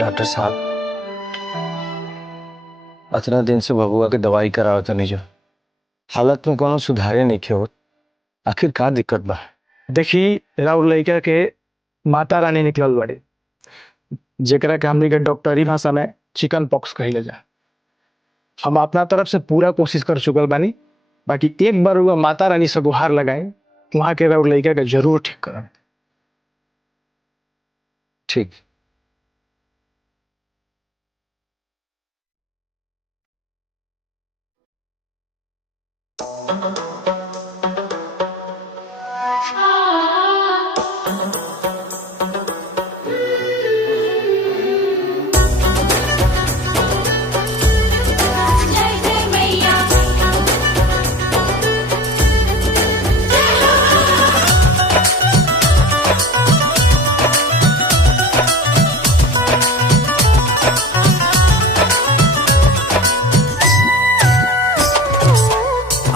Doctor साहब, इतना दिन से बबुआ के दवाई कराओ तनी जो हालत में कोनो सुधारे नहीं खे होत। आखिर का दिक्कत बा? देखी राउर लड़का के माता रानी निकलल बड़े, जेकरा के हमनी के डॉक्टरी भाषा में चिकन पॉक्स कहिले जा। हम अपना तरफ से पूरा कोशिश कर चुकल बानी, बाकी एक बार वो माता रानी से गुहार लगाए, वहां के राउर लड़का के जरूर ठीक करब। ठीक।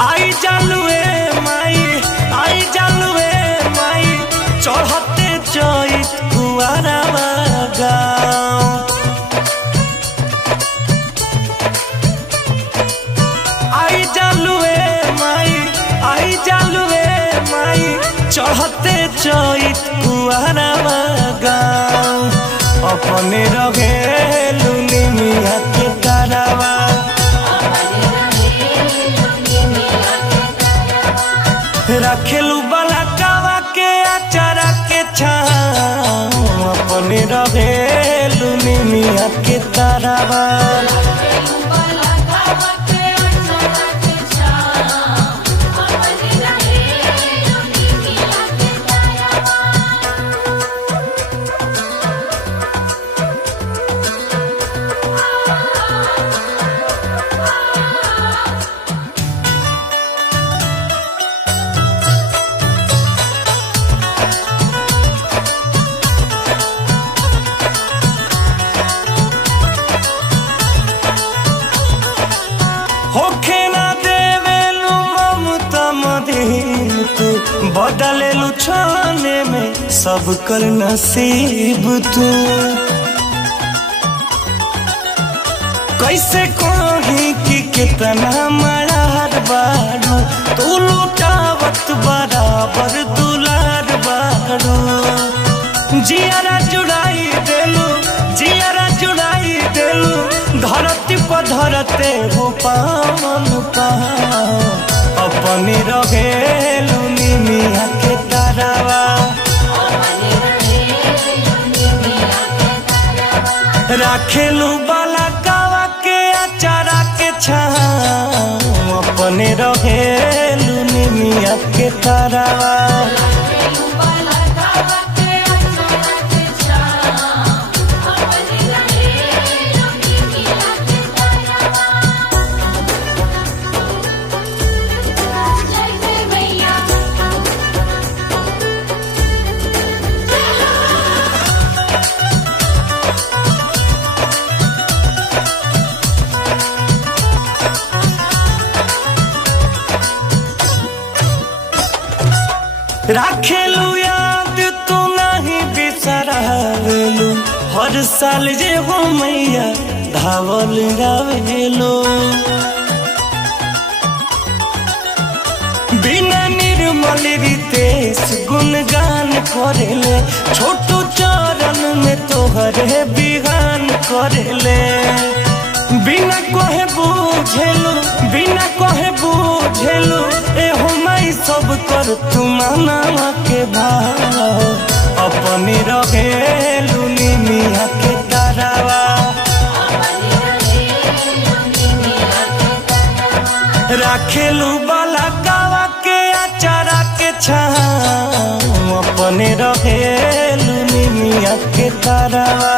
आई जालुए माई चढ़ते चैत कुआरावा गाँव। आई जालुए माई चढ़ते चैत कुआरावा गाँव। अपने रहे लुनी मिया के तारावा, रखेलू बाला कावा के अचारा के छाँव। अपने रहेलू निमिया के तारावा, होखे ना देवेलू ममता मदीन तू, बदलेलू छाने में सब कर नसीब तू। कैसे कहीं कि कितना मरार बारू, तू लुटावत बराबर दुलार बारू। जियारा जुड़ाई देलू धरती पर धरते हो पावन पाओ। अपनी रहेलू निमिया के तारावा, राखेलू बाला कावा के अचारा के छाँव। अपने रहेलू निमिया के तारावा, राखेलू याद तू नहीं बिसरावेलू। हर साल जे हो मैया धावल गावेलू, बिना निर्मल रितेश गुणगान करेले। छोटू चरण में तोहरे बिगान करेले, बिना कहे बुझेलू ए हो माई सब कर तू माना के भाव। अपनी रहेलू निमिया के तारावा, राखेलू बाला कावा के अचारा के छाँव। अपने रहेलू निमिया के तारावा।